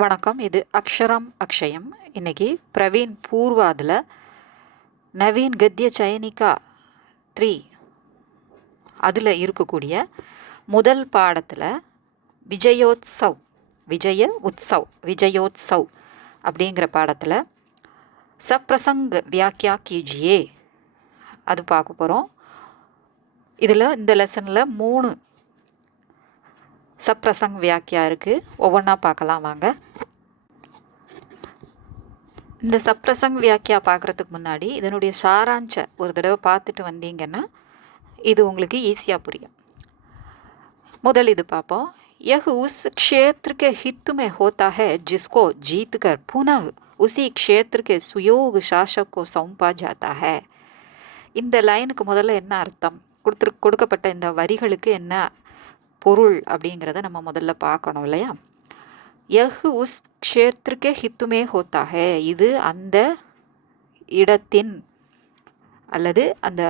வணக்கம். இது அக்ஷரம் அக்ஷயம். இன்னைக்கு பிரவீன் பூர்வாதில் நவீன் கத்ய சயனிகா 3 அதில் இருக்கக்கூடிய முதல் பாடத்தில் விஜயோத்சவ் அப்படிங்கிற பாடத்தில் சப்ரசங் வியாக்கியா கீஜியே அது பார்க்க போகிறோம். இதில் இந்த லெசனில் 3 சப்ரசங் வியாக்கியா இருக்குது. ஒவ்வொன்றா பார்க்கலாம் வாங்க. இந்த சப்ரசங் வியாக்கியா பார்க்குறதுக்கு முன்னாடி இதனுடைய சாராஞ்ச ஒரு தடவை பார்த்துட்டு வந்தீங்கன்னா இது உங்களுக்கு ஈஸியாக புரியும். முதல் இது பார்ப்போம். यह उस क्षेत्र के हित में होता है जिसको जीतकर पुनः उसी क्षेत्र के सुयोग शासक को सौंपा जाता है. இந்த லைனுக்கு முதல்ல என்ன அர்த்தம், கொடுக்கப்பட்ட இந்த வரிகளுக்கு என்ன பொருள் அப்படிங்கிறத நம்ம முதல்ல பார்க்கணும் இல்லையா. யஹ் உஸ் க்ஷேத்ருக்கே ஹித்துமே ஹோத்தா ஹே, இது அந்த இடத்தின் அல்லது அந்த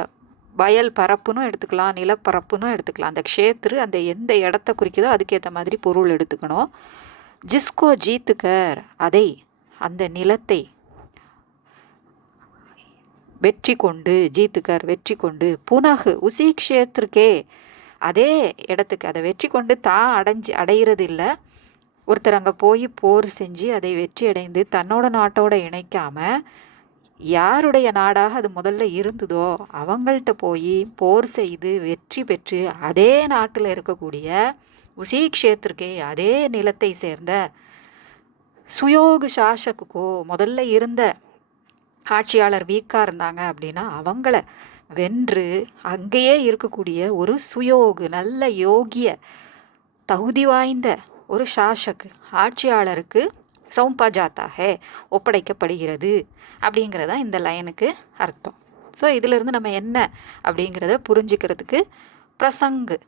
வயல் பரப்புன்னு எடுத்துக்கலாம், நிலப்பரப்புன்னு எடுத்துக்கலாம். அந்த க்ஷேத்ரு அந்த எந்த இடத்த குறிக்குதோ அதுக்கேற்ற மாதிரி பொருள் எடுத்துக்கணும். ஜிஸ்கோ ஜீத்துக்கர், அதை அந்த நிலத்தை வெற்றி கொண்டு, ஜீத்துக்கர் வெற்றி கொண்டு, புனகு உசி க்ஷேத்ருக்கே அதே இடத்துக்கு அதை வெற்றி கொண்டு தான் அடையிறது இல்லை. ஒருத்தர் அங்கே போய் போர் செஞ்சு அதை வெற்றி அடைந்து தன்னோட நாட்டோட இணைக்காமல் யாருடைய நாடாக அது முதல்ல இருந்ததோ அவங்கள்ட்ட போய் போர் செய்து வெற்றி பெற்று அதே நாட்டில் இருக்கக்கூடிய உசி க்ஷேத்திற்கே அதே நிலத்தை சேர்ந்த சுயோகு சாசக்குக்கோ முதல்ல இருந்த ஆட்சியாளர் வீக்காக இருந்தாங்க அப்படின்னா அவங்கள வென்று அங்கேயே இருக்கக்கூடிய ஒரு சுயோகு நல்ல யோகிய தகுதி வாய்ந்த ஒரு சாசக்கு ஆட்சியாளருக்கு சௌம்பா ஜாத்தாக ஒப்படைக்கப்படுகிறது அப்படிங்கிறதான் இந்த லைனுக்கு அர்த்தம். ஸோ இதிலிருந்து நம்ம என்ன அப்படிங்கிறத புரிஞ்சுக்கிறதுக்கு பிரசங்கு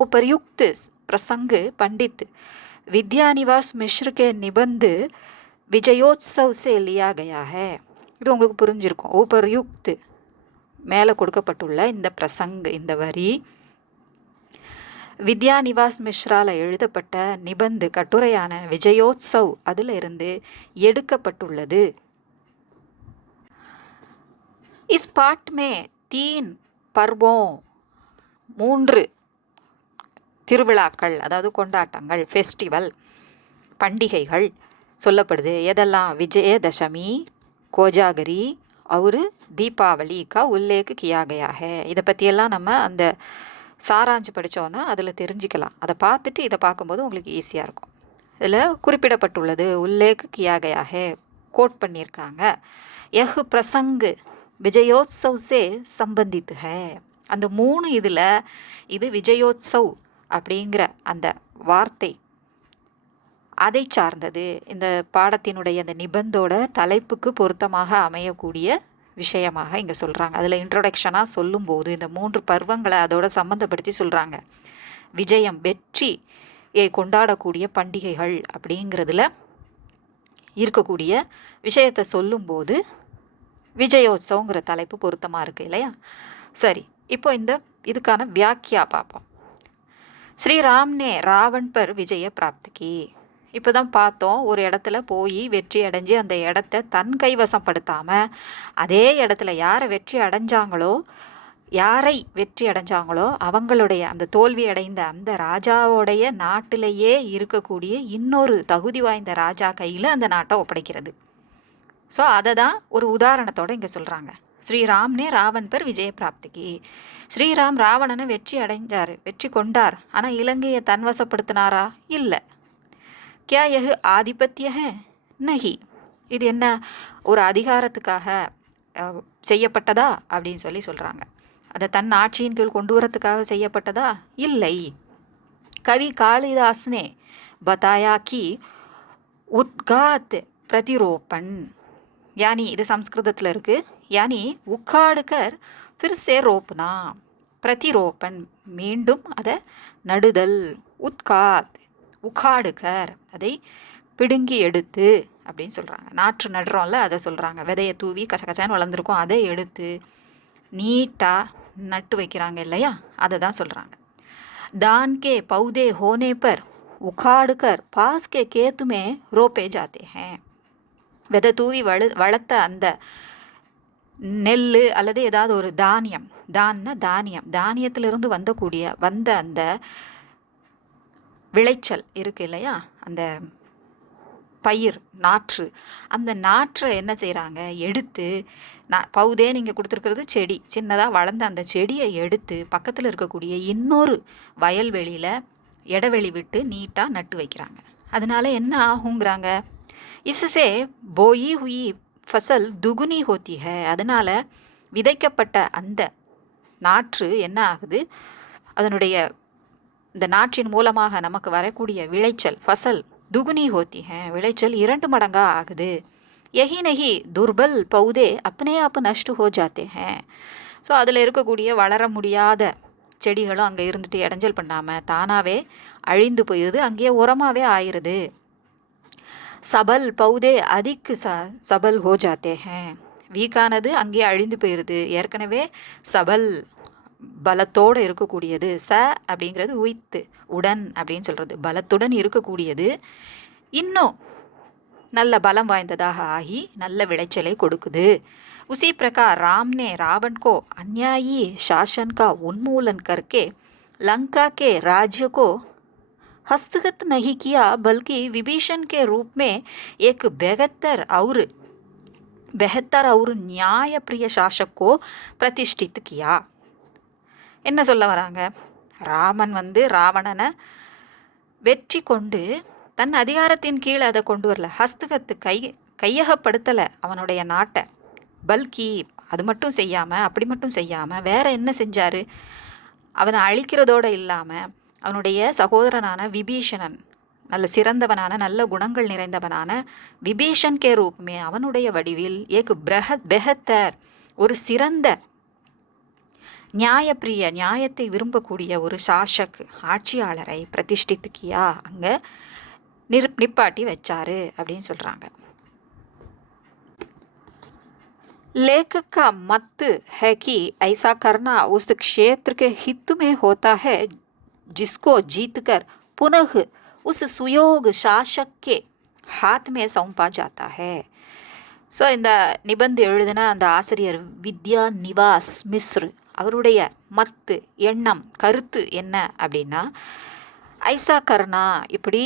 உபர்யுக்த் பிரசங்கு பண்டித் வித்யாநிவாஸ் மிஸ்ர கே நிபந்து விஜயோத்சவ் சே லியா கயா ஹே. இது உங்களுக்கு புரிஞ்சிருக்கும். உபர்யுக்த் மேலே கொடுக்கப்பட்டுள்ள இந்த பிரசங்கு இந்த வரி வித்யாநிவாஸ் மிஸ்ரால எழுதப்பட்ட நிபந்து கட்டுரையான விஜயோத்சவ் அதில் இருந்து எடுக்கப்பட்டுள்ளது. இஸ் பாட் மே 3 பர்வோம், 3 திருவிழாக்கள் அதாவது கொண்டாட்டங்கள், ஃபெஸ்டிவல் பண்டிகைகள் சொல்லப்படுது. எதெல்லாம்? விஜயதசமி, கோஜாகரி और தீபாவளி கா உல்லேக் கியா கயா ஹே. இதை பற்றியெல்லாம் நம்ம அந்த சாராஞ்சு படித்தோன்னா அதில் தெரிஞ்சுக்கலாம். அதை பார்த்துட்டு இதை பார்க்கும்போது உங்களுக்கு ஈஸியாக இருக்கும். இதில் குறிப்பிடப்பட்டுள்ளது உல்லேக் கியா கயா ஹே, கோட் பண்ணியிருக்காங்க. யஹ் பிரசங்கு விஜயோத்சவ் சே சம்பந்தித் ஹே. அந்த 3 இதில் இது விஜயோத்சவ் அப்படிங்கிற அந்த வார்த்தை அதை சார்ந்தது. இந்த பாடத்தினுடைய அந்த நிபந்தோட தலைப்புக்கு பொருத்தமாக அமையக்கூடிய விஷயமாக இங்கே சொல்கிறாங்க. அதில் இன்ட்ரொடக்ஷனாக சொல்லும்போது இந்த 3 பருவங்களை அதோட சம்மந்தப்படுத்தி சொல்கிறாங்க. விஜயம் வெற்றியை கொண்டாடக்கூடிய பண்டிகைகள் அப்படிங்கிறதுல இருக்கக்கூடிய விஷயத்தை சொல்லும்போது விஜயோத்சவங்கிற தலைப்பு பொருத்தமாக இருக்குது இல்லையா. சரி, இப்போ இதுக்கான வியாக்கியா பார்ப்போம். ஸ்ரீராம் நே ராவன் பர் விஜய பிராப்திக்கு. இப்போ தான் பார்த்தோம், ஒரு இடத்துல போய் வெற்றி அடைஞ்சு அந்த இடத்த தன் கைவசப்படுத்தாமல் அதே இடத்துல யாரை வெற்றி அடைஞ்சாங்களோ அவங்களுடைய அந்த தோல்வி அடைந்த அந்த ராஜாவோடைய நாட்டிலேயே இருக்கக்கூடிய இன்னொரு தகுதி வாய்ந்த ராஜா கையில் அந்த நாட்டை ஒப்படைக்கிறது. ஸோ அதை தான் ஒரு உதாரணத்தோடு இங்கே சொல்கிறாங்க. ஸ்ரீராம்னே ராவன் பர் விஜய பிராப்திக்கு. ஸ்ரீராம் ராவணனை வெற்றி கொண்டார். ஆனால் இலங்கையை தன்வசப்படுத்தினாரா? இல்லை. क्या यह ஆதிபத்திய है? नहीं. இது என்ன ஒரு அதிகாரத்துக்காக செய்யப்பட்டதா அப்படின்னு சொல்கிறாங்க. அதை தன் ஆட்சியின் கீழ் கொண்டு வரத்துக்காக செய்யப்பட்டதா? இல்லை. கவி காளிதாஸ்னே பதாயா கி உத்காத் பிரதிரோபன், யானி இது சம்ஸ்கிருதத்தில் இருக்குது. யானி உக்காடுக்கர் ஃபிர் சே ரோப்னா, பிரதிரோபன் மீண்டும் அதை நடுதல், உத்காத் உக்காடுக்கர் அதை பிடுங்கி எடுத்து அப்படின்னு சொல்கிறாங்க. நாற்று நடுறோம்ல அதை சொல்கிறாங்க. விதையை தூவி கசகசான்னு வளர்ந்துருக்கும், அதை எடுத்து நீட்டாக நட்டு வைக்கிறாங்க இல்லையா, அதை தான் சொல்கிறாங்க. दान के पौधे होने पर उखाड़ कर पास के खेत में रोपे जाते हैं. விதை தூவி வளர்த்த அந்த நெல் அல்லது ஏதாவது ஒரு தானியம், தானியம், தானியத்திலிருந்து வந்த அந்த விளைச்சல் இருக்கு இல்லையா, அந்த பயிர் நாற்று, அந்த நாற்றை என்ன செய்கிறாங்க, எடுத்து பவுதே நீங்கள் கொடுத்துருக்கிறது செடி, சின்னதாக வளர்ந்த அந்த செடியை எடுத்து பக்கத்தில் இருக்கக்கூடிய இன்னொரு வயல்வெளியில் இடைவெளி விட்டு நீட்டாக நட்டு வைக்கிறாங்க. அதனால என்ன ஆகுங்கிறாங்க, इससे बोई हुई फसल दुगुनी होती है. அதனால் விதைக்கப்பட்ட அந்த நாற்று என்ன ஆகுது, அதனுடைய இந்த நாற்றின் மூலமாக நமக்கு வரக்கூடிய விளைச்சல் ஃபசல் दुगुनी होती है, விளைச்சல் 2 மடங்காக ஆகுது. यही नहीं दुर्बल पौधे अपने आप नष्ट हो जाते हैं. ஸோ அதில் இருக்கக்கூடிய வளர முடியாத செடிகளும் அங்கே இருந்துட்டு இடைஞ்சல் பண்ணாமல் தானாகவே அழிந்து போயிடுது, அங்கேயே உரமாகவே ஆயிடுது. சபல் பௌதே அதிக் சபல் ஹோ ஜாத்தே ஹேன். வீக்கானது அங்கே அழிந்து போயிடுது, ஏற்கனவே சபல் பலத்தோடு இருக்கக்கூடியது. அப்படிங்கிறது உய்த்து உடன் அப்படின்னு சொல்கிறது, பலத்துடன் இருக்கக்கூடியது இன்னும் நல்ல பலம் வாய்ந்ததாக ஆகி நல்ல விளைச்சலை கொடுக்குது. उसी प्रकार राम ने रावण को अन्यायी शासन का उन्मूलन करके लंका के राज्य को हस्तगत नहीं किया, बल्कि विभीषण के रूप में एक बेहतर और न्याय प्रिय शासक को प्रतिष्ठित किया. என்ன சொல்ல வராங்க, ராமன் ராவணனை வெற்றி கொண்டு தன் அதிகாரத்தின் கீழே அதை கொண்டு வரல, ஹஸ்தகத்து கையகப்படுத்தலை அவனுடைய நாட்டை. பல்கி அது மட்டும் செய்யாமல், அப்படி மட்டும் செய்யாமல் வேற என்ன செஞ்சார், அவனை அழிக்கிறதோடு இல்லாமல் அவனுடைய சகோதரனான விபீஷணன், நல்ல சிறந்தவனான நல்ல குணங்கள் நிறைந்தவனான விபீஷன் கே ரூப்மே, அவனுடைய வடிவில் ஏக் பெஹத்தர், ஒரு சிறந்த நியாயப்பிரிய, நியாயத்தை விரும்பக்கூடிய ஒரு சாசக், ஆட்சியாளரை பிரதிஷ்டித்துக்கியா, அங்கே நிப்பாட்டி வச்சாரு அப்படின்னு சொல்கிறாங்க. लेखक का मत है कि ऐसा करना उस क्षेत्र के हित में होता है जिसको जीतकर पुनः उस सुयोग शासक के हाथ में सौंपा जाता है. ஸோ இந்த நிபந்து எழுதின அந்த ஆசிரியர் வித்யா நிவாஸ் மிஸ்ர், அவருடைய மத்து எண்ணம் கருத்து என்ன அப்படின்னா, ஐசா கர்ணா, இப்படி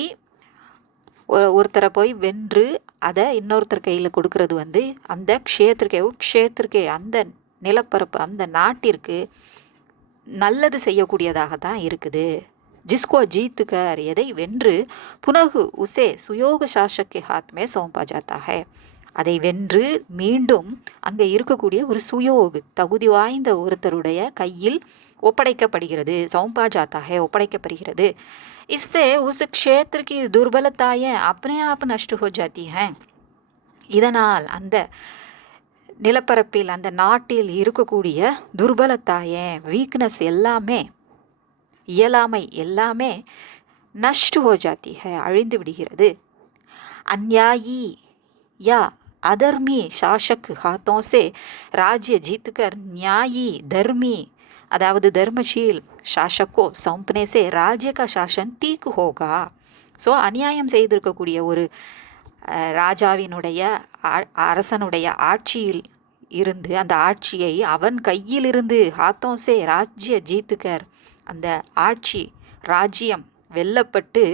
ஒருத்தரை போய் வென்று அதை இன்னொருத்தர் கையில் கொடுக்கறது அந்த க்ஷேத்திற்கே அந்த நிலப்பரப்பு, அந்த நாட்டிற்கு நல்லது செய்யக்கூடியதாக தான் இருக்குது. ஜிஸ்கோ ஜீத்துக்கர், எதை வென்று, புனகு உசே சுயோக சாசக்கே ஹாத்மே சௌம்பா ஜாத்தா ஹை, அதை வென்று மீண்டும் அங்கே இருக்கக்கூடிய ஒரு சுயோக், தகுதி வாய்ந்த ஒருத்தருடைய கையில் ஒப்படைக்கப்படுகிறது. சௌம்பா ஜாத்தா ஹை, ஒப்படைக்கப்படுகிறது. इससे उस क्षेत्र की दुर्बलताएं अपने आप नष्ट हो जाती हैं. இதனால் அந்த நிலப்பரப்பில், அந்த நாட்டில் இருக்கக்கூடிய துர்பலத்தாயே, வீக்னஸ் எல்லாமே, இயலாமை எல்லாமே நஷ்ட் ஹோ ஜாத்தி ஹை, அழிந்து விடுகிறது. अन्यायी या अधर्मी शासक हाथों से राज्य जीतकर न्यायी धर्मी, அதாவது தர்மஷீல் சாசக்கோ சௌம்பனே சே ராஜ்ய கா சாசன் டீக் ஹோகா. ஸோ அநியாயம் செய்திருக்கக்கூடிய ஒரு ராஜாவினுடைய அரசனுடைய ஆட்சியில் இருந்து, அந்த ஆட்சியை அவன் கையிலிருந்து, ஹாத்தோசே ராஜ்ய ஜீத்துக்கர், அந்த ஆட்சி ராஜ்யம் வெல்லப்பட்டு,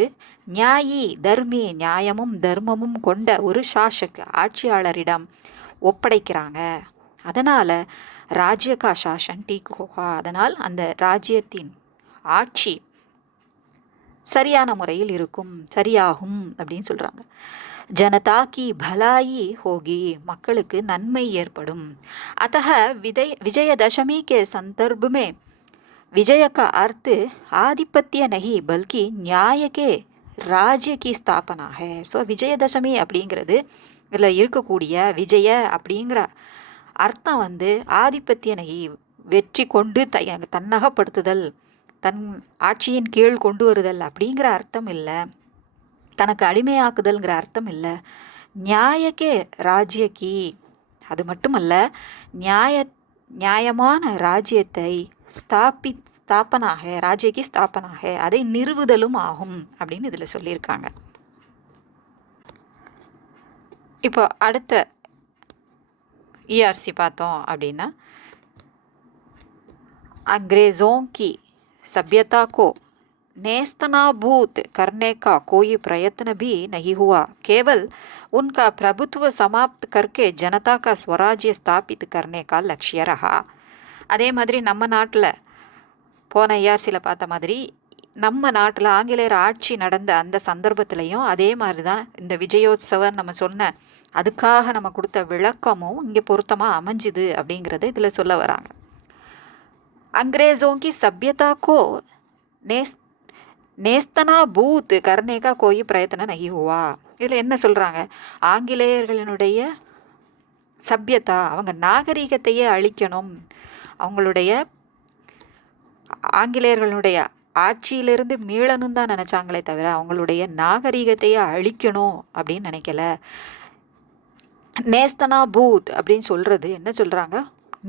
நியாயி தர்மி, நியாயமும் தர்மமும் கொண்ட ஒரு சாசக், ஆட்சியாளரிடம் ஒப்படைக்கிறாங்க. அதனால் ராஜ்யகா சாசன் டீக் ஹோகா, அதனால் அந்த ராஜ்யத்தின் ஆட்சி சரியான முறையில் இருக்கும், சரியாகும் அப்படின்னு சொல்கிறாங்க. ஜனதா கி பலாயி ஹோகி, மக்களுக்கு நன்மை ஏற்படும். அத்தஹ விஜயதசமி கே சந்தர்ப் में विजय का अर्थ आधिपत्य नहीं बल्कि न्याय के राज्य की स्थापना है. ஸோ விஜயதசமி அப்படிங்கிறது, இதில் இருக்கக்கூடிய விஜய அப்படிங்கிற அர்த்தம் ஆதிபத்திய நகி, வெற்றி கொண்டு தன்னகப்படுத்துதல், தன் ஆட்சியின் கீழ் கொண்டு வருதல் அப்படிங்கிற அர்த்தம் இல்லை, தனக்கு அடிமையாக்குதல்ங்கிற அர்த்தம் இல்லை. நியாயக்கே ராஜ்யக்கி, அது மட்டுமல்ல, நியாயமான ராஜ்யத்தை ஸ்தாபனாக ராஜ்யக்கு ஸ்தாபனாக அதை நிறுவுதலும் ஆகும் அப்படின்னு இதில் சொல்லியிருக்காங்க. இப்போ அடுத்த ERC பார்த்தோம் அப்படின்னா, अंग्रेज़ों की सभ्यता को नेस्तनाबूत करने का कोई प्रयत्न भी नहीं हुआ, केवल उनका प्रभुत्व समाप्त करके जनता का स्वराज्य स्थापित करने का लक्ष्य रहा. அதே மாதிரி நம்ம நாட்டில் போன ERCயில் பார்த்த மாதிரி நம்ம நாட்டில் ஆங்கிலேயர் ஆட்சி நடந்த அந்த சந்தர்ப்பத்திலையும் அதே மாதிரி தான் இந்த விஜயோத்சவம் நம்ம சொன்ன அதுக்காக நம்ம கொடுத்த விளக்கமும் இங்கே பொருத்தமாக அமைஞ்சுது அப்படிங்கிறத இதில் சொல்ல வராங்க. अंग्रेज़ों की सभ्यता को नेस्तनाबूत करने का कोई प्रयत्न नहीं हुआ. இதில் என்ன சொல்கிறாங்க, ஆங்கிலேயர்களினுடைய சभ्यता அவங்க நாகரிகத்தையே அழிக்கணும், அவங்களுடைய ஆங்கிலேயர்களுடைய ஆட்சியிலிருந்து மீளணும் தான் நினச்சாங்களே தவிர அவங்களுடைய நாகரிகத்தையே அழிக்கணும் அப்படின்னு நினைக்கல. நேஸ்தனாபூத் அப்படின்னு சொல்கிறது என்ன சொல்கிறாங்க,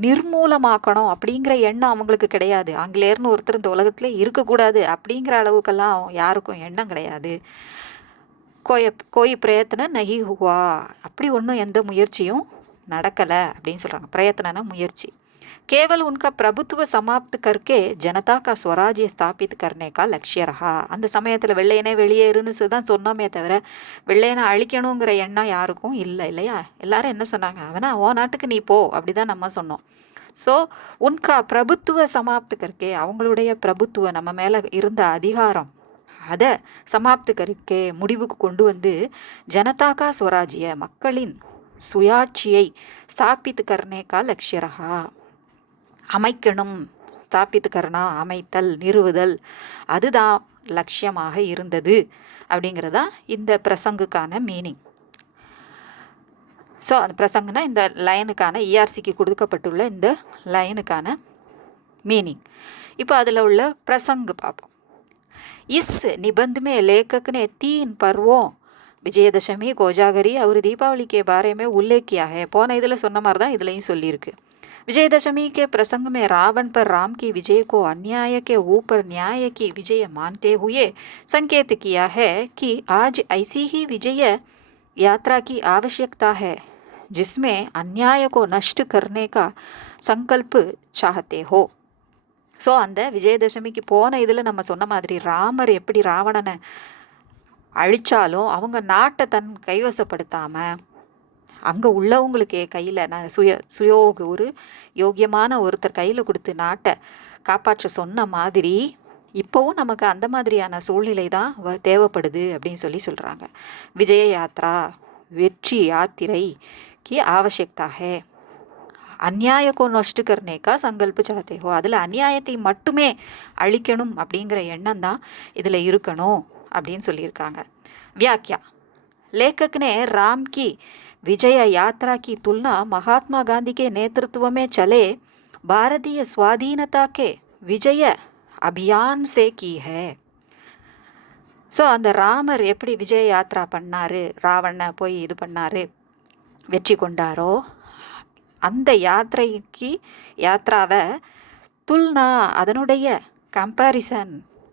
நிர்மூலமாக்கணும் அப்படிங்கிற எண்ணம் அவங்களுக்கு கிடையாது. ஆங்கிலேயர்னு ஒருத்தர் இந்த உலகத்தில் இருக்கக்கூடாது அப்படிங்கிற அளவுக்கெல்லாம் யாருக்கும் எண்ணம் கிடையாது. கோய் பிரயத்தன நஹி ஹுவா, அப்படி ஒன்றும் எந்த முயற்சியும் நடக்கலை அப்படின்னு சொல்கிறாங்க. பிரயத்தனா முயற்சி. केवल उनका प्रभुत्व समाप्त करके जनता का स्वराज्य स्थापित करने का लक्ष्य रहा. அந்த சமயத்தில் வெள்ளையனே வெளியேறுன்னு தான் சொன்னோமே தவிர வெள்ளையனை அழிக்கணுங்கிற எண்ணம் யாருக்கும் இல்லை இல்லையா. எல்லாரும் என்ன சொன்னாங்க, அவனா ஓ நாட்டுக்கு நீ போ அப்படி தான் நம்ம சொன்னோம். ஸோ உன்கா பிரபுத்துவ சமாப்து கற்கே, அவங்களுடைய பிரபுத்துவ நம்ம மேலே இருந்த அதிகாரம் அதை சமாப்து கற்கே முடிவுக்கு கொண்டு வந்து ஜனதாக்கா ஸ்வராஜ்ய மக்களின் சுயாட்சியை ஸ்தாபித்து கர்னேக்கா லக்ஷ்ய ரஹா, அமைக்கணும், ஸ்தாபித்து கர்ணா அமைத்தல் நிறுவுதல், அதுதான் லட்சியமாக இருந்தது அப்படிங்கிறதா இந்த பிரசங்குக்கான மீனிங். ஸோ அந்த பிரசங்குனா இந்த லைனுக்கான ERCக்கு கொடுக்கப்பட்டுள்ள இந்த லைனுக்கான மீனிங். இப்போ அதில் உள்ள பிரசங்கு பார்ப்போம். इस निबंध में लेखक ने 3 पर्वों विजयदशमी, कोजागरी और दीपावली के बारे में उल्लेख किया है. போன இதில் சொன்ன மாதிரி தான் இதுலையும் சொல்லியிருக்கு. विजयदशमी के प्रसंग में रावण पर राम की विजय को अन्याय के ऊपर न्याय की विजय मानते हुए संकेत किया है कि आज ऐसी ही विजय यात्रा की आवश्यकता है जिसमें अन्याय को नष्ट करने का संकल्प चाहते हो. ஸோ அந்த விஜயதசமிக்கு போன இதில் நம்ம சொன்ன மாதிரி ராமர் எப்படி ராவணனை அழித்தாலும் அவங்க நாட்டை தன் கைவசப்படுத்தாமல் அங்கே உள்ளவங்களுக்கே கையில் நான் ஒரு யோக்கியமான ஒருத்தர் கையில் கொடுத்து நாட்டை காப்பாற்ற சொன்ன மாதிரி இப்போவும் நமக்கு அந்த மாதிரியான சூழ்நிலை தான் தேவைப்படுது அப்படின்னு சொல்கிறாங்க. விஜய யாத்ரா வெற்றி யாத்திரைக்கு ஆவசியக்தாக அந்நியாயக்கோ நஷ்ட கர்னேக்கா சங்கல்ப சாத்தேகோ, அதில் அநியாயத்தை மட்டுமே அழிக்கணும் அப்படிங்கிற எண்ணம் தான் இதில் இருக்கணும் அப்படின்னு சொல்லியிருக்காங்க. வியாக்கியா लेखक ने राम की विजय यात्रा की तुलना महात्मा गांधी के नेतृत्व में चले भारतीय स्वाधीनता के विजय अभियान से की है. ஸோ அந்த ராமர் எப்படி விஜய யாத்ரா பண்ணார், ராவணனை போய் இது பண்ணார், வெற்றி கொண்டாரோ அந்த யாத்ராவை துல்னா அதனுடைய கம்பேரிசன்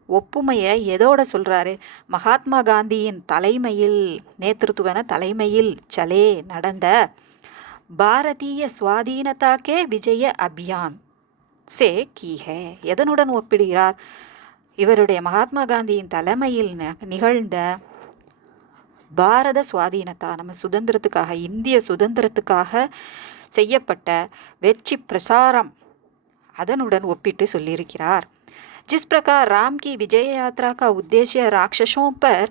ஒப்புமையை எதோட சொல்கிறாரு, மகாத்மா காந்தியின் தலைமையில் நேத்திருத்துவன தலைமையில் சலே நடந்த பாரதிய சுவாதீனதாக்கே விஜய அபியான் சே கீ ஹே, எதனுடன் ஒப்பிடுகிறார், இவருடைய மகாத்மா காந்தியின் தலைமையில் நிகழ்ந்த பாரத சுவாதீனத்தா நம்ம சுதந்திரத்துக்காக இந்திய சுதந்திரத்துக்காக செய்யப்பட்ட வெற்றி பிரசாரம் அதனுடன் ஒப்பிட்டு சொல்லியிருக்கிறார். जिस प्रकार राम की विजय यात्रा का उद्देश्य राक्षसों पर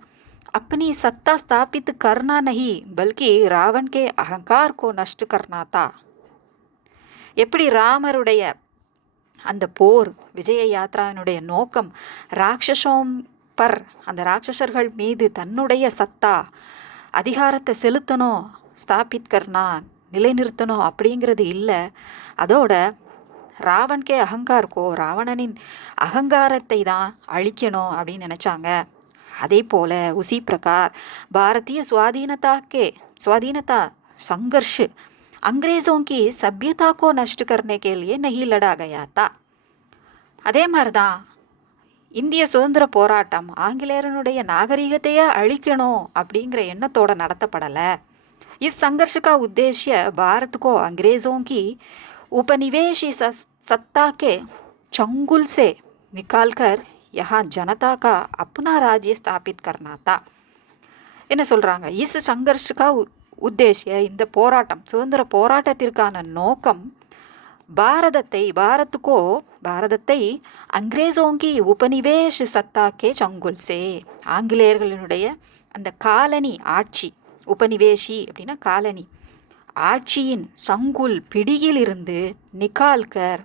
अपनी सत्ता स्थापित करना नहीं बल्कि रावण के अहंकार को नष्ट करना था. எப்படி ராமருடைய அந்த போர் விஜய யாத்ராவினுடைய நோக்கம் ராட்சசோம் பர் அந்த ராட்சசர்கள் மீது தன்னுடைய சத்தா அதிகாரத்தை செலுத்தணும், ஸ்தாபித் கர்னா நிலைநிறுத்தணும் அப்படிங்கிறது இல்லை, அதோட ராவண்கே அகங்கார்க்கோ ராவணனின் அகங்காரத்தை தான் அழிக்கணும் அப்படின்னு நினச்சாங்க. அதே போல் உசி பிரகார் பாரதிய स्वाधीनता संघर्ष अंग्रेज़ों की सभ्यता को नष्ट करने के लिए नहीं लड़ा गया था. அதே மாதிரி தான் இந்திய சுதந்திர போராட்டம் ஆங்கிலேயரனுடைய நாகரிகத்தையே அழிக்கணும் அப்படிங்கிற எண்ணத்தோட நடத்தப்படலை. इस संघर्ष का उद्देश्य भारत को अंग्रेज़ों की उपनिवेशी सत्ता के चंगुल से निकालकर यहाँ जनता का अपना राज्य स्थापित करना था. என்ன சொல்கிறாங்க, இஸ் சங்கர்ஷுக்கா உத்தேசிய, இந்த போராட்டம் சுதந்திர போராட்டத்திற்கான நோக்கம் பாரதத்தை அங்கிரேசோங்கி உபநிவேஷ் சத்தாக்கே சங்குல்சே, ஆங்கிலேயர்களினுடைய அந்த காலனி ஆட்சி, உபநிவேஷி அப்படின்னா காலனி ஆட்சியின் சங்குல் பிடியிலிருந்து நிகால்கர்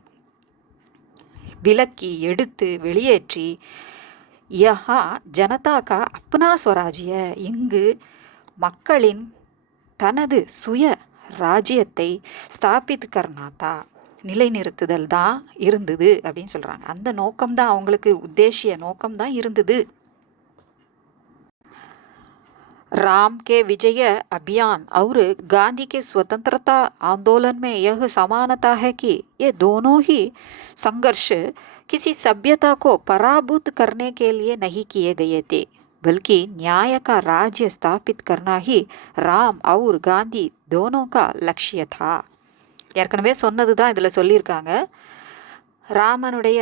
விலக்கி எடுத்து வெளியேற்றி யஹா ஜனதா கா அப்னா ஸ்வராஜ்ய, இங்கு மக்களின் தனது சுய ராஜ்யத்தை ஸ்தாபித் கர்னாத்தா, நிலைநிறுத்துதல் தான் இருந்தது அப்படின்னு சொல்கிறாங்க. அந்த நோக்கம்தான் அவங்களுக்கு உத்தேசிய நோக்கம்தான் இருந்தது. राम के विजय अभियान और गांधी के स्वतंत्रता आंदोलन में यह समानता है कि ये दोनों ही संघर्ष किसी सभ्यता को पराभूत करने के लिए नहीं किए गए थे, बल्कि न्याय का राज्य स्थापित करना ही राम और गांधी दोनों का लक्ष्य था. ஏற்கனவே சொன்னது தான் இதில் சொல்லியிருக்காங்க. ராமனுடைய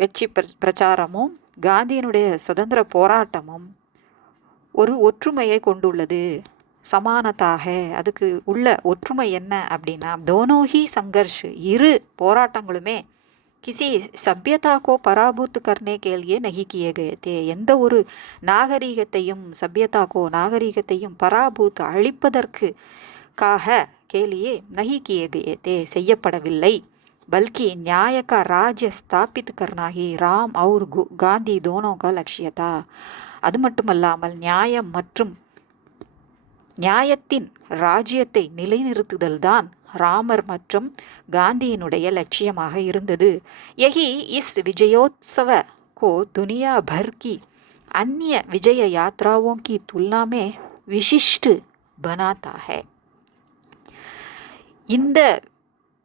வெற்றி பிரச்சாரமும் காந்தியினுடைய சுதந்திர போராட்டமும் ஒரு ஒற்றுமையை கொண்டுள்ளது. சமானத்தாக, அதுக்கு உள்ள ஒற்றுமை என்ன அப்படின்னா, தோனோஹி சங்கர்ஷ், இரு போராட்டங்களுமே கிசி சபியதா கோ பராபூத் கர்னே கேலியே நகி கியே கயே தே, எந்த ஒரு நாகரீகத்தையும் சபியதா கோ நாகரீகத்தையும் பராபூத் அழிப்பதற்கு காக கேலியே நகி கியே கயே தே செய்யப்படவில்லை, பல்கி நியாய கா ராஜ்ய ஸ்தாபித் கர்னாகி ராம் और காந்தி दोनों का लक्ष्य था. அது மட்டுமல்லாமல் நியாயம் மற்றும் நியாயத்தின் ராஜ்யத்தை நிலைநிறுத்துதல் தான் ராமர் மற்றும் காந்தியினுடைய லட்சியமாக இருந்தது. यही इस विजयोत्सव को दुनिया भर की अन्य विजय यात्राओं की तुलना में विशिष्ट बनाता है. இந்த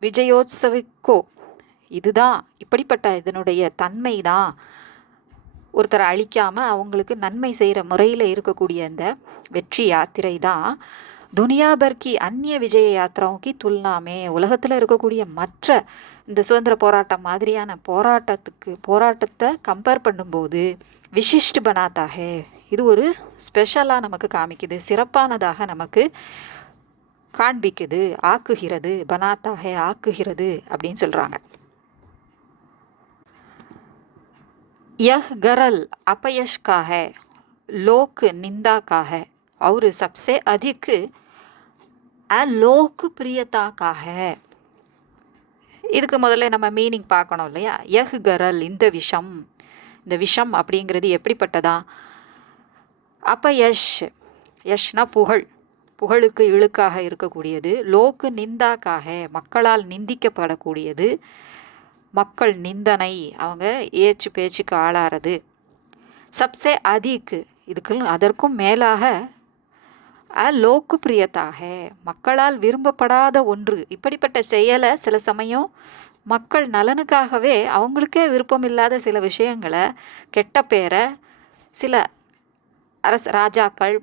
விஜயோத்சவிக்கோ, இதுதான் இப்படிப்பட்ட இதனுடைய தன்மை தான், ஒருத்தரை அழிக்காமல் அவங்களுக்கு நன்மை செய்கிற முறையில் இருக்கக்கூடிய இந்த வெற்றி யாத்திரை தான் துனியாபர்கி அந்நிய விஜய யாத்திராவுக்கு துல்னாமே, உலகத்தில் இருக்கக்கூடிய மற்ற இந்த சுதந்திர போராட்டம் மாதிரியான போராட்டத்தை கம்பேர் பண்ணும்போது விசிஷ்ட் பனாத்தாக, இது ஒரு ஸ்பெஷலாக நமக்கு காமிக்குது, சிறப்பானதாக நமக்கு காண்பிக்குது, ஆக்குகிறது, பனாத்தாக ஆக்குகிறது அப்படின்னு சொல்கிறாங்க. यह गरल अपयश का है, लोक निंदा का है और सबसे अधिक अलोकप्रियता का है. இதுக்கு முதல்ல நம்ம மீனிங் பார்க்கணும் இல்லையா. யஹ் கரல், இந்த விஷம் அப்படிங்கிறது எப்படிப்பட்டதா? அப்பயஷ், யஷ்னா புகழுக்கு இழுக்காக இருக்கக்கூடியது. லோக்கு நிந்தாக்காக, மக்களால் நிந்திக்கப்படக்கூடியது, மக்கள் நிந்தனை, அவங்க ஏச்சு பேச்சுக்கு ஆளாறது. சப்சே அதிக், அதற்கும் மேலாக லோக்கு பிரியத்தாக, மக்களால் விரும்பப்படாத ஒன்று. இப்படிப்பட்ட செயலை சில சமயம் மக்கள் நலனுக்காகவே அவங்களுக்கே விருப்பம் இல்லாத சில விஷயங்களை, கெட்ட பேரை சில ராஜாக்கள்,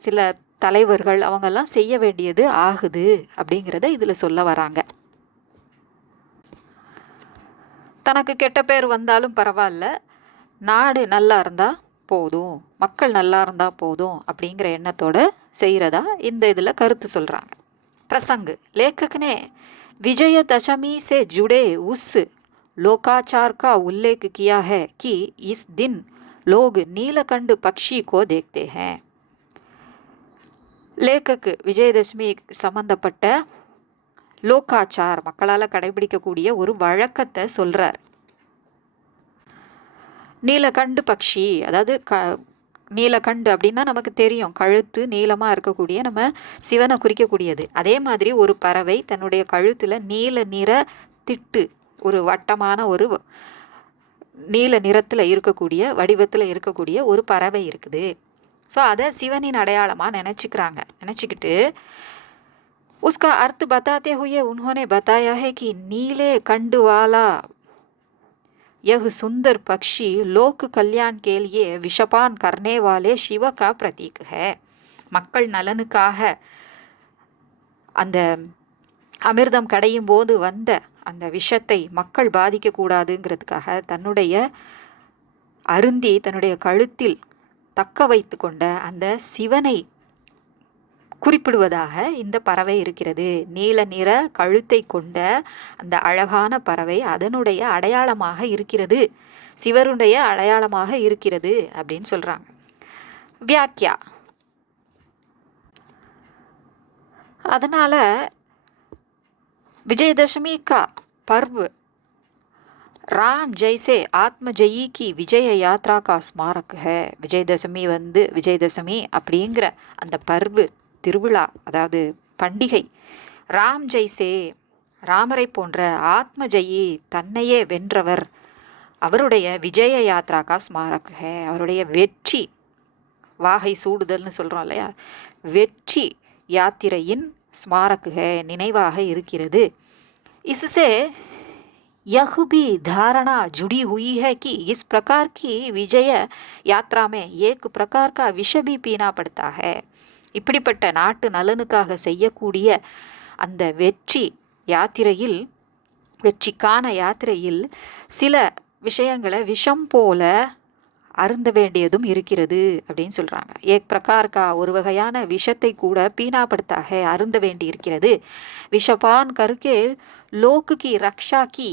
சில தலைவர்கள் அவங்கெல்லாம் செய்ய வேண்டியது ஆகுது அப்படிங்கிறத இதில் சொல்ல வராங்க. தனக்கு கெட்ட பேர் வந்தாலும் பரவாயில்ல, நாடு நல்லா இருந்தால் போதும், மக்கள் நல்லா இருந்தால் போதும் அப்படிங்கிற எண்ணத்தோட செய்கிறதா இந்த இதில் கருத்து சொல்கிறாங்க. பிரசங்கு லேखक ने विजयदशमी से जुड़े उस लोकाचार का उल्लेख किया है कि इस दिन लोग नीलकंठ पक्षी को देखते हैं. லேखक விஜயதசமி சம்பந்தப்பட்ட லோகாச்சார், மக்களால் கடைபிடிக்கக்கூடிய ஒரு வழக்கத்தை சொல்கிறார். நீலகண்டு பக்ஷி, அதாவது நீலகண்டு அப்படின்னா நமக்கு தெரியும், கழுத்து நீளமாக இருக்கக்கூடிய நம்ம சிவனை குறிக்கக்கூடியது. அதே மாதிரி ஒரு பறவை தன்னுடைய கழுத்தில் நீல நிற திட்டு, ஒரு வட்டமான ஒரு நீல நிறத்தில் இருக்கக்கூடிய வடிவத்தில் இருக்கக்கூடிய ஒரு பறவை இருக்குது. ஸோ அதை சிவனின் அடையாளமாக நினச்சிக்கிட்டு उसका अर्थ बताते हुए उन्होंने बताया है कि नीले कंड वाला यह सुंदर पक्षी लोक कल्याण के लिए விஷபான் करने वाले शिव का प्रतीक है. மக்கள் நலனுக்காக அந்த அமிர்தம் கடையும் போது வந்த அந்த விஷத்தை மக்கள் பாதிக்க கூடாதுங்கிறதுக்காக தன்னுடைய அருந்தி தன்னுடைய கழுத்தில் தக்க வைத்து கொண்ட அந்த சிவனை குறிப்பிடுவதாக இந்த பறவை இருக்கிறது. நீல நிற கழுத்தை கொண்ட அந்த அழகான பறவை அதனுடைய அடையாளமாக இருக்கிறது, சிவருடைய அடையாளமாக இருக்கிறது அப்படின்னு சொல்றாங்க. வியாக்கியா. அதனால விஜயதசமி கா பர்வ் ராம் ஜெய்சே ஆத்மஜயி கி விஜய யாத்ரா கா ஸ்மாரக் ஹே. விஜயதசமி விஜயதசமி அப்படிங்கிற அந்த பர்வு திருவிழா, அதாவது பண்டிகை, ராம் ஜெய்சே ராமரை போன்ற ஆத்மஜயி தன்னையே வென்றவர் அவருடைய விஜய யாத்ரா கா ஸ்மாரக் ஹே. அவருடைய வெற்றி வாகை சூடுதல்னு சொல்கிறோம் இல்லையா, வெற்றி யாத்திரையின் ஸ்மாரக் ஹே நினைவாக இருக்கிறது. इससे यह भी धारणा जुड़ी हुई है कि इस प्रकार की विजय यात्रा में एक प्रकार का विष भी पीना पड़ता है. இப்படிப்பட்ட நாட்டு நலனுக்காக செய்யக்கூடிய அந்த வெற்றிக்கான யாத்திரையில் சில விஷயங்களை விஷம் போல அருந்த வேண்டியதும் இருக்கிறது அப்படின்னு சொல்கிறாங்க. ஏக் பிரகார்கா ஒரு வகையான விஷத்தை கூட பீனாப்படுத்தாக அருந்த வேண்டி இருக்கிறது. விஷபான் கருக்கே லோக் கி ரக்ஷா கி,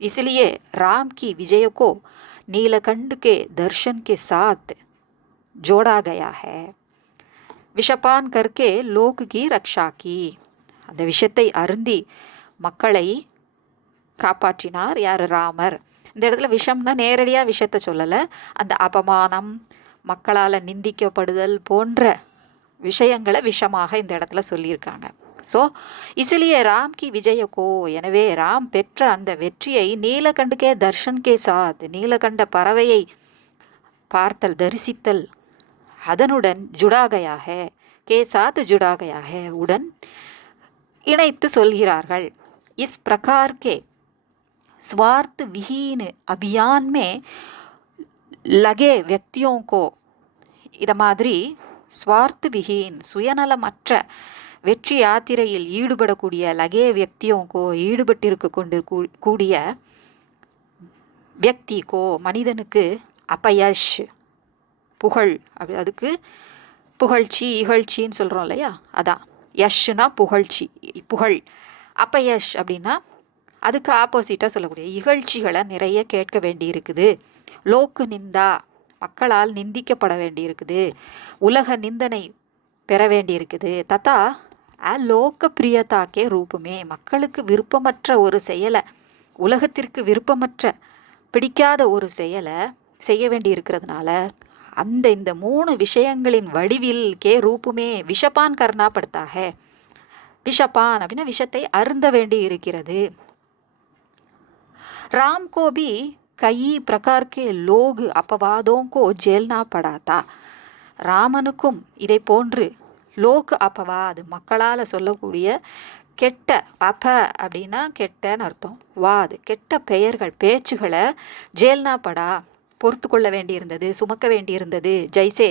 इसलिए राम की विजय को नीलकंठ के दर्शन के साथ जोड़ा गया है. விஷபான் கர்க்கே லோக் கி ரக்ஷா கி, அந்த விஷத்தை அருந்தி மக்களை காப்பாற்றினார் யார்? ராமர். இந்த இடத்துல விஷம்னா நேரடியாக விஷத்தை சொல்லலை, அந்த அபமானம், மக்களால் நிந்திக்கப்படுதல் போன்ற விஷயங்களை விஷமாக இந்த இடத்துல சொல்லியிருக்காங்க. ஸோ இசிலியே ராம் கி விஜயக்கோ, எனவே ராம் பெற்ற அந்த வெற்றியை நீலகண்டுக்கே தர்ஷன்கே சாத், நீலகண்ட பறவையை பார்த்தல் தரிசித்தல் அதனுடன் ஜுடாகையாக, கே சாத் ஜுடாகையாக உடன் இணைத்து சொல்கிறார்கள். இஸ் பிரகார் கே स्वार्थ विहीन अभियान में लगे व्यक्तियों को, இத மாதிரி ஸ்வார்த் விஹீன் சுயநலமற்ற வெற்றி யாத்திரையில் ஈடுபடக்கூடிய லகே வியக்தியோங்கோ ஈடுபட்டிருக்க கொண்டு கூடிய வியக்திக்கோ மனிதனுக்கு அபயஷ் புகழ், அப்படி அதுக்கு புகழ்ச்சி இகழ்ச்சின்னு சொல்கிறோம் இல்லையா, அதான் யஷ்னா புகழ்ச்சி புகழ், அபயஷ் அப்படின்னா அதுக்கு ஆப்போசிட்டாக சொல்லக்கூடிய இகழ்ச்சிகளை நிறைய கேட்க வேண்டி இருக்குது. லோக்கு நிந்தா மக்களால் நிந்திக்கப்பட வேண்டி இருக்குது, உலக நிந்தனை பெற வேண்டி இருக்குது. தத்தா லோக பிரியதாக்கே ரூபமே, மக்களுக்கு விருப்பமற்ற ஒரு செயலை, உலகத்திற்கு விருப்பமற்ற பிடிக்காத ஒரு செயலை செய்ய வேண்டி இருக்கிறதுனால இந்த 3 விஷயங்களின் வடிவில் கே ரூபமே விஷபான் கர்ணா படுத்தாக. விஷபான் அப்படின்னா விஷத்தை அருந்த வேண்டி இருக்கிறது. राम को भी कई प्रकार के लोग अपवादों को झेलना पड़ा था. ராமனுக்கும் இதை போன்று லோக் அபவாத் மக்களால் சொல்லக்கூடிய கெட்ட, அப அப்படின்னா கெட்டன்னு அர்த்தம், வாத் கெட்ட பெயர்கள் பேச்சுகளை ஜேல்னா படா பொறுத்து கொள்ள வேண்டியிருந்தது, சுமக்க வேண்டியிருந்தது. ஜெய்சே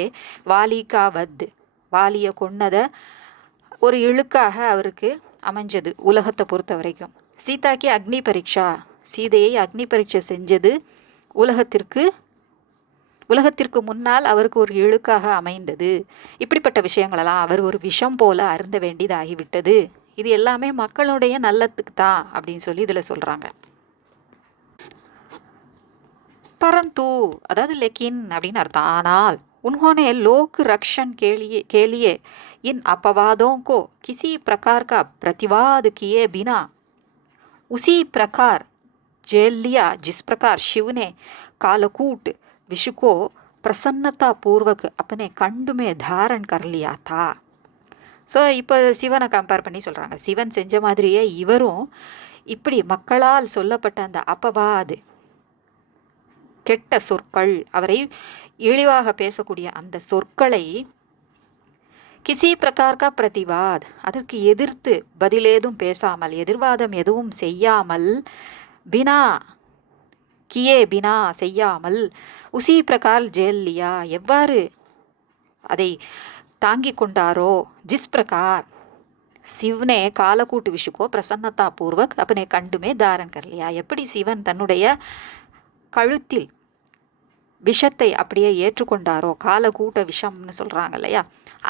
வாலிகா வத், வாலியை கொன்னதை ஒரு இழுக்காக அவருக்கு அமைஞ்சது உலகத்தை பொறுத்த வரைக்கும். சீதாக்கு அக்னி பரீட்சா, சீதையை அக்னி பரீட்சை செஞ்சது உலகத்திற்கு முன்னால் அவருக்கு ஒரு இழுக்காக அமைந்தது. இப்படிப்பட்ட விஷயங்களெல்லாம் அவர் ஒரு விஷம் போல அருந்த வேண்டியதாகிவிட்டது. இது எல்லாமே மக்களுடைய நல்லத்துக்கு தான் அப்படின்னு சொல்லி இதில் சொல்கிறாங்க. பரந்து அதாவது லெக்கின் அப்படின்னு அர்த்தம். ஆனால் उन्होंने लोक रक्षण के लिए इन अपवादों को किसी प्रकार का प्रतिवाद किए बिना उसी प्रकार जेल लिया जिस प्रकार शिव ने कालकूट विष को प्रसन्नता पूर्वक अपने कंड में धारण कर लिया था. ஸோ இப்போ சிவனை கம்பேர் பண்ணி சொல்கிறாங்க. சிவன் செஞ்ச மாதிரியே இவரும் இப்படி மக்களால் சொல்லப்பட்ட அந்த அப்பவாது கெட்ட சொற்கள், அவரை இழிவாக பேசக்கூடிய அந்த சொற்களை கிசி பிரகார்கா பிரதிவாத் அதற்கு எதிர்த்து பதிலேதும் பேசாமல், எதிர்வாதம் எதுவும் செய்யாமல், பினா கியே பினா செய்யாமல் உசி பிரகார் ஜெயில் லியா எவ்வாறு அதை தாங்கிக் கொண்டாரோ ஜிஸ் பிரகார் சிவனே காலக்கூட் விஷுக்கோ பிரசன்னதா பூர்வக் अपने கண்டுமே தாரன் कर लिया எப்படி சிவன் தன்னுடைய கழுத்தில் விஷத்தை அப்படியே ஏற்றுக்கொண்டாரோ காலக்கூட்ட விஷம்னு சொல்கிறாங்க இல்லையா,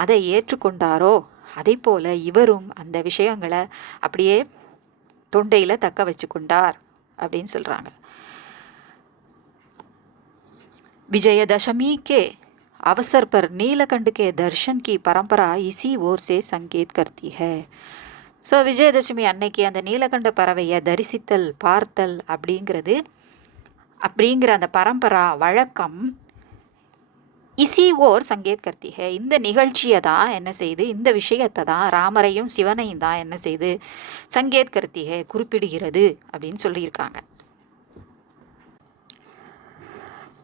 அதை ஏற்றுக்கொண்டாரோ அதே போல் இவரும் அந்த விஷயங்களை அப்படியே தொண்டையில் தக்க வச்சு கொண்டார் அப்படின்னு சொல்கிறாங்க. विजयदशमी के अवसर पर नीलकंठ के दर्शन की परंपरा इसी ओर से संकेत करती है. ஸோ விஜயதசமி அன்னைக்கு அந்த நீலகண்ட பறவையை தரிசித்தல் பார்த்தல் அப்படிங்கிற அந்த பரம்பரா வழக்கம் இசி ஓர் சங்கேத் கர்த்தி ஹே, இந்த நிகழ்ச்சியை தான் என்ன செய்து, இந்த விஷயத்தை தான் ராமரையும் சிவனையும் தான் என்ன செய்து சங்கேத் கர்த்தி ஹே குறிப்பிடுகிறது அப்படின்னு சொல்லியிருக்காங்க.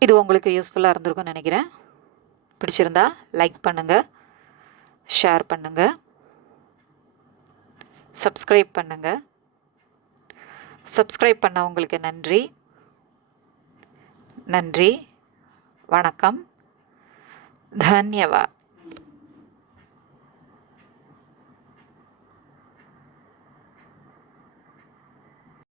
இது உங்களுக்கு யூஸ்ஃபுல்லாக இருந்திருக்கும்னு நினைக்கிறேன். பிடிச்சிருந்தா லைக் பண்ணுங்கள், ஷேர் பண்ணுங்கள், சப்ஸ்கிரைப் பண்ணுங்கள். சப்ஸ்கிரைப் பண்ணவங்களுக்கு நன்றி. நன்றி, வணக்கம், தன்யவாத்.